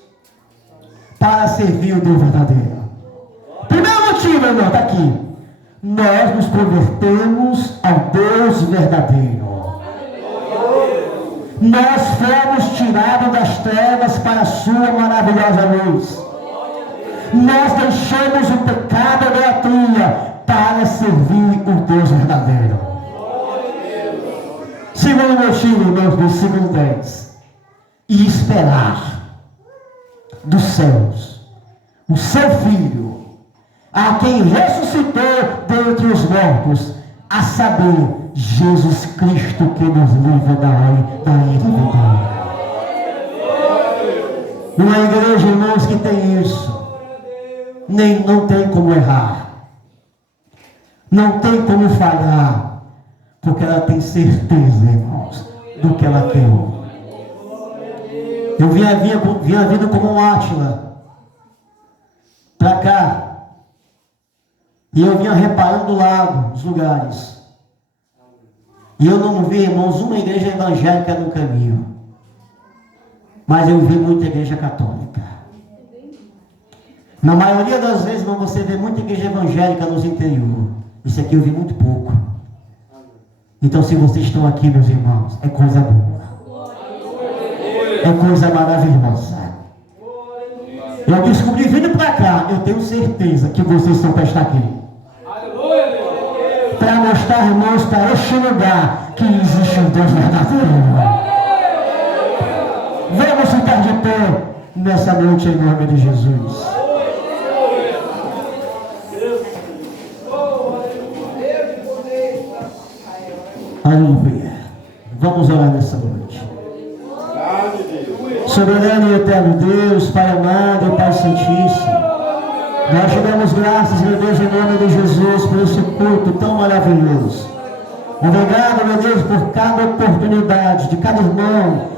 para servir o Deus verdadeiro. Primeiro motivo, irmão, está aqui: nós nos convertemos ao Deus verdadeiro. Nós fomos tirados das trevas para a sua maravilhosa luz. Nós deixamos o pecado e a idolatria para servir o Deus verdadeiro. Segundo motivo, irmãos, versículo 10: e esperar dos céus o seu Filho, a quem ressuscitou dentre os mortos, a saber, Jesus Cristo, que nos livra da ira vindoura. Uma igreja, irmãos, que tem isso, não tem como errar, não tem como falhar, porque ela tem certeza, irmãos, do que ela tem. Eu vinha vindo como um Átila para cá, e eu vinha reparando do lado, os lugares, e eu não vi, irmãos, uma igreja evangélica no caminho, mas eu vi muita igreja católica. Na maioria das vezes, irmão, você vê muita igreja evangélica nos interior. Isso aqui eu vi muito pouco. Então, se vocês estão aqui, meus irmãos, é coisa boa, é coisa maravilhosa. Eu descobri vindo para cá, eu tenho certeza que vocês são para estar aqui, para mostrar, irmãos, para este lugar que existe um Deus verdadeiro. Vamos ficar de pé nessa noite em nome de Jesus. Aleluia. Vamos orar nessa noite. Soberano e eterno Deus, Pai amado e Pai santíssimo, nós te damos graças, meu Deus, em nome de Jesus, por esse culto tão maravilhoso. Obrigado, meu Deus, por cada oportunidade de cada irmão,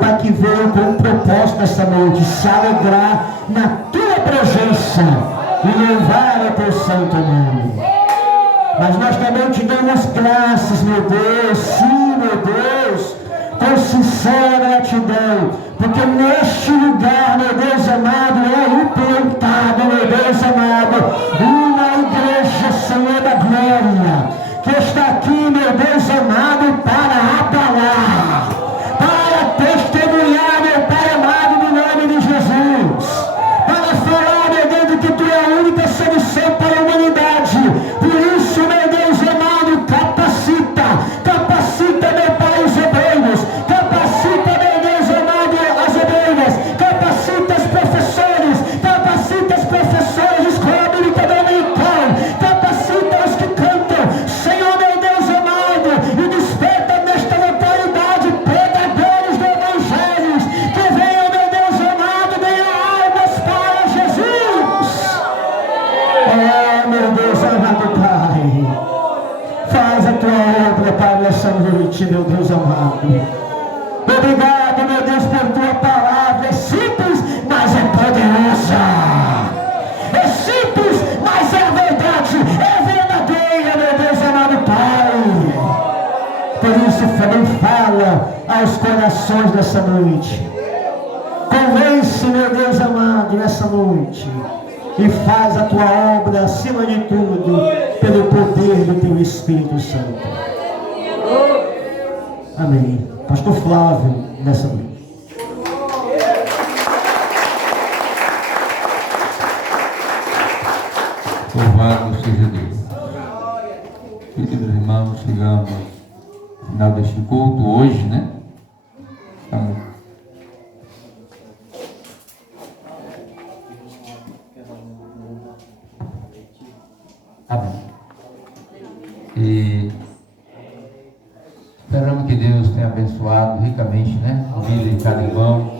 Pai, que veio com um propósito nessa noite: se alegrar na tua presença e louvar o teu santo nome. Mas nós também te damos graças, meu Deus, sim, meu Deus, com sincera gratidão, porque neste lugar, meu Deus amado, é implantado, meu Deus amado, uma igreja, Senhor da glória, que está aqui, meu Deus amado, para abalar, para testemunhar, meu Pai amado, no nome de Jesus, para falar, meu Deus, que tu é a única solução para a humanidade. Por isso, meu Deus amado, capacita, meu Pai, os obreiros, capacita, meu Deus amado, as obreiras, capacita os professores, capacita os professores de escola bíblica dominical, capacita os que cantam, Senhor, meu Deus amado, e desperta nesta localidade pregadores do Evangelho, que venham, meu Deus amado, ganhar almas para Jesus. Oh, meu Deus amado Pai, faz a tua obra, Pai, nessa noite, meu Deus amado. Obrigado, meu Deus, por tua palavra. É simples, mas é poderosa. É simples, mas é verdade. É verdadeira, meu Deus amado Pai. Por isso, também fala aos corações dessa noite. Convence, meu Deus amado. nessa noite e faz a tua obra acima de tudo pelo poder do teu Espírito Santo. Amém. Pastor Flávio, nessa noite. Louvado seja Deus. Queridos irmãos, chegamos ao final deste culto hoje, né? Amém. E esperamos que Deus tenha abençoado ricamente, né? A vida de cada irmão.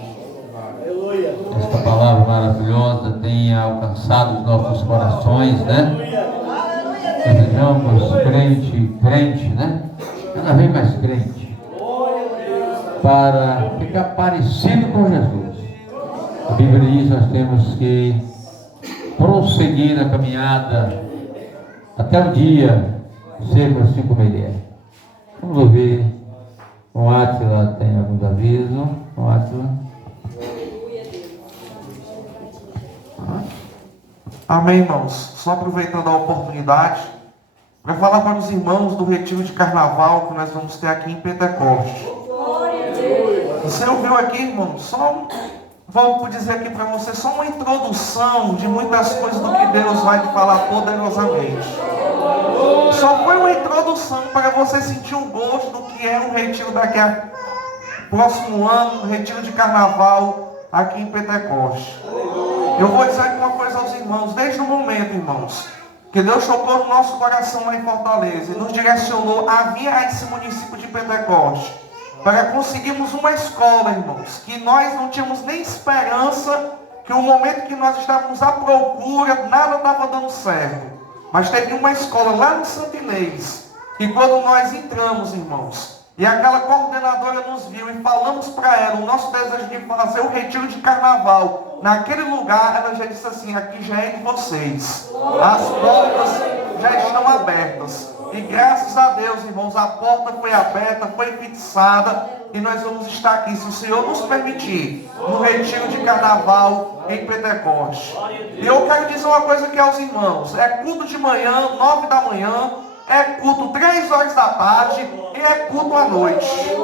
Esta palavra maravilhosa tenha alcançado os nossos corações, né? Desejamos crente, né? Cada vez mais crente, para ficar parecido com Jesus. A Bíblia diz que nós temos que prosseguir a caminhada até o dia sermos assim como Ele é. Vamos ouvir. O Átila tem alguns avisos. O Átila. Amém, irmãos. Só aproveitando a oportunidade para falar para os irmãos do retiro de carnaval que nós vamos ter aqui em Pentecoste. Você ouviu aqui, irmão? Vou dizer aqui para você só uma introdução de muitas coisas do que Deus vai te falar poderosamente. Só foi uma introdução para você sentir o gosto do que é um retiro daqui a próximo ano, um retiro de carnaval aqui em Pentecoste. Eu vou dizer aqui uma coisa aos irmãos, desde o momento, irmãos, que Deus tocou no nosso coração lá em Fortaleza e nos direcionou a vir a esse município de Pentecoste, para conseguirmos uma escola, irmãos, que nós não tínhamos nem esperança, que o momento que nós estávamos à procura, nada estava dando certo. Mas teve uma escola lá no Santo Inês, e quando nós entramos, irmãos, e aquela coordenadora nos viu e falamos para ela o nosso desejo de fazer o retiro de carnaval naquele lugar, ela já disse assim: aqui já é de vocês, as portas já estão abertas. E graças a Deus, irmãos, a porta foi aberta, foi fixada, e nós vamos estar aqui, se o Senhor nos permitir, no retiro de carnaval em Pentecoste. E eu quero dizer uma coisa aqui aos irmãos: é culto de manhã, 9 da manhã, é culto 3 horas da tarde e é culto à noite.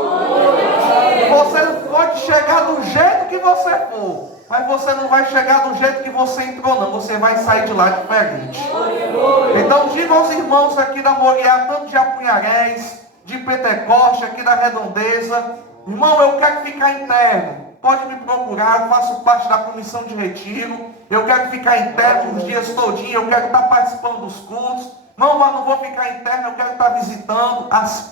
Você pode chegar do jeito que você for, mas você não vai chegar do jeito que você entrou, não. Você vai sair de lá diferente. Então diga aos irmãos aqui da Moriá, tanto de Apunharés, de Pentecoste, aqui da Redondeza: irmão, eu quero ficar interno. Pode me procurar, eu faço parte da comissão de retiro. Eu quero ficar interno os dias todinhos, eu quero estar participando dos cultos. Não, mas não vou ficar interno, eu quero estar visitando. As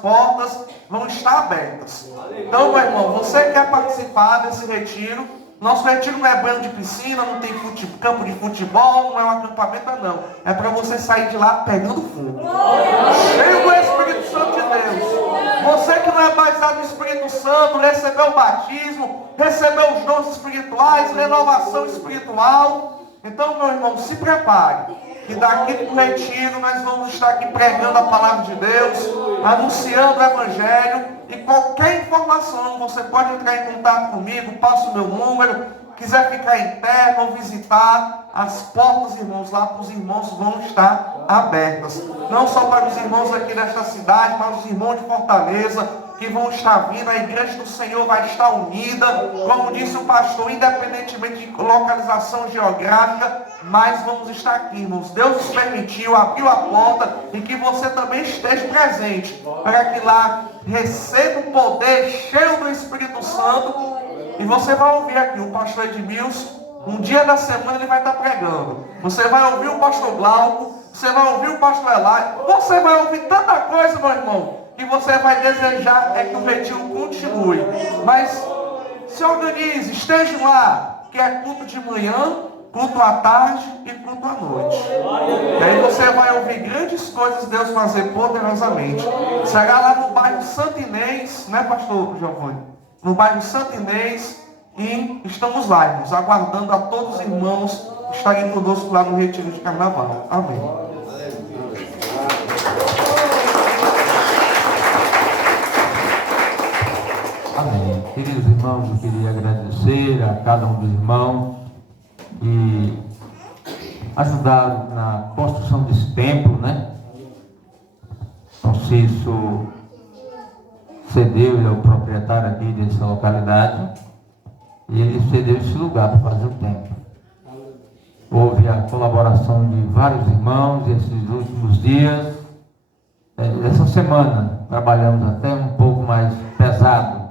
portas vão estar abertas. Então, meu irmão, você quer participar desse retiro? Nosso retiro não é banho de piscina, não tem campo de futebol, não é um acampamento, não. É para você sair de lá pegando fogo, cheio do Espírito Santo de Deus. Você que não é batizado no Espírito Santo, recebeu o batismo, recebeu os dons espirituais, renovação espiritual. Então, meu irmão, se prepare. E daqui para o retiro nós vamos estar aqui pregando a palavra de Deus, anunciando o Evangelho. E qualquer informação, você pode entrar em contato comigo, passa o meu número. Quiser ficar interno ou visitar, as portas, irmãos, lá para os irmãos vão estar abertas. Não só para os irmãos aqui desta cidade, para os irmãos de Fortaleza, que vão estar vindo. A igreja do Senhor vai estar unida, como disse o pastor, independentemente de localização geográfica, mas vamos estar aqui, irmãos. Deus nos permitiu, abriu a porta, e que você também esteja presente, para que lá receba o poder cheio do Espírito Santo. E você vai ouvir aqui o pastor Edmilson, um dia da semana ele vai estar pregando. Você vai ouvir o pastor Glauco, você vai ouvir o pastor Elai, você vai ouvir tanta coisa, meu irmão, que você vai desejar é que o retiro continue. Mas se organize, esteja lá, que é culto de manhã, culto à tarde e culto à noite. E aí você vai ouvir grandes coisas Deus fazer poderosamente. Será lá no bairro Santo Inês, né, pastor Giovanni? No bairro Santo Inês, e estamos lá, irmãos, aguardando a todos os irmãos estarem conosco lá no retiro de carnaval. Amém. Amém. Queridos irmãos, eu queria agradecer a cada um dos irmãos que ajudaram na construção desse templo, né? Então, Cício cedeu, ele é o proprietário aqui dessa localidade, e ele cedeu esse lugar para fazer o templo. Houve a colaboração de vários irmãos esses últimos dias. Essa semana trabalhamos até um pouco mais pesado.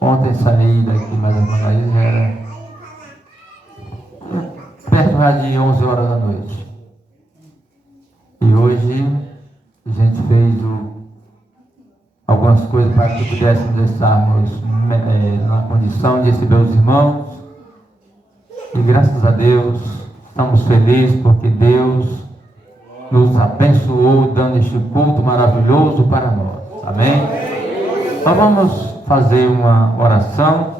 Ontem saí daqui mais ou menos aí, já era perto já de 11 horas da noite. E hoje a gente fez algumas coisas para que pudéssemos estarmos na condição de receber os irmãos. E graças a Deus estamos felizes porque Deus nos abençoou dando este culto maravilhoso para nós. Amém? Nós vamos fazer uma oração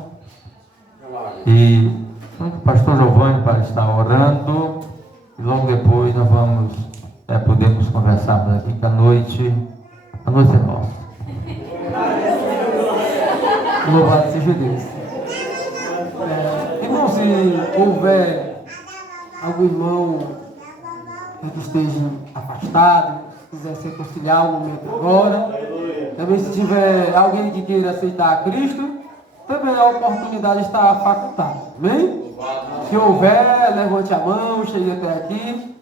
e o pastor Giovanni para estar orando e logo depois nós vamos podemos conversarmos aqui que a noite é nossa. Louvado seja Deus. Irmão, se houver algum irmão que esteja afastado, quiser se reconciliar um momento agora, também se tiver alguém que queira aceitar a Cristo, também a oportunidade está facultada. Amém? Se houver, levante a mão, chegue até aqui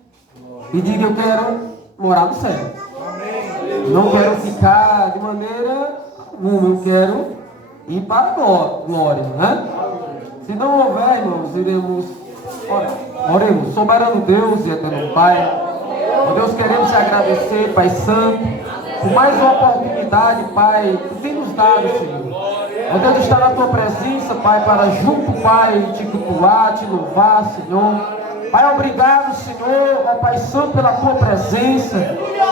e diga: eu quero morar no céu. Não quero ficar de maneira alguma, eu quero ir para a glória, né? Se não houver, irmãos, iremos orar. Oremos. Soberano Deus e eterno Pai, ó Deus, queremos te agradecer, Pai Santo, por mais uma oportunidade, Pai, que tem nos dado, Senhor. Ó Deus, estar na tua presença, Pai, para junto, Pai, te cultuar, te louvar, Senhor. Pai, obrigado, Senhor, ó Pai Santo, pela tua presença.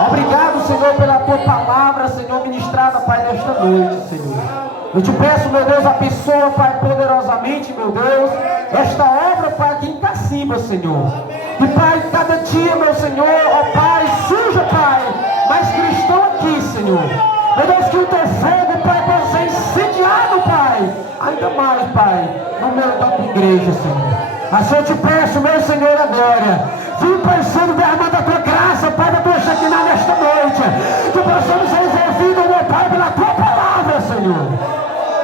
Obrigado, Senhor, pela tua palavra, Senhor, ministrada, Pai, nesta noite, Senhor. Eu te peço, meu Deus, abençoa, Pai, poderosamente, meu Deus, esta obra, Pai, aqui em Cacimba, Senhor. E, Pai, cada dia, meu Senhor, ó Pai, surja, Pai, mais cristão aqui, Senhor. Meu Deus, que o teu fogo, Pai, possa ser incendiado, Pai, ainda mais, Pai, no meio da tua igreja, Senhor. Assim eu te peço, meu Senhor, a glória. Vim, Pai Santo, derramando a tua graça, Pai, da tua Shekinah nesta noite. Que possamos ser envolvidos, meu Pai, pela tua palavra, Senhor.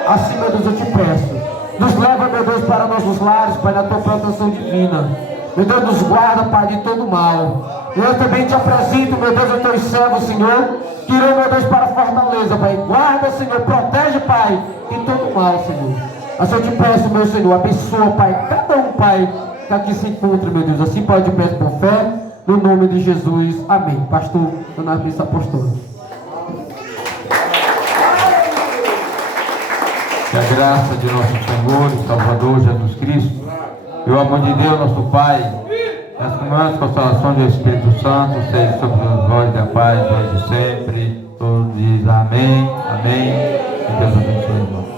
Assim, meu Deus, eu te peço. Nos leva, meu Deus, para nossos lares, Pai, na tua proteção divina. Meu Deus, nos guarda, Pai, de todo mal. Eu também te apresento, meu Deus, os teus servos, Senhor, que irão, meu Deus, para a fortaleza, Pai. Guarda, Senhor, protege, Pai, de todo mal, Senhor. Assim eu te peço, meu Senhor, abençoa, Pai, cada um, Pai, que aqui se encontra, meu Deus. Assim, Pai, eu te peço por fé, no nome de Jesus. Amém. Pastor, Dona Missa Apostólica. Que a graça de nosso Senhor e Salvador Jesus Cristo, e o amor de Deus, nosso Pai, e as comunhões, consolações do Espírito Santo, seja sobre nós e a paz, hoje e sempre. Todos dizem amém, amém. E Deus abençoe, irmão.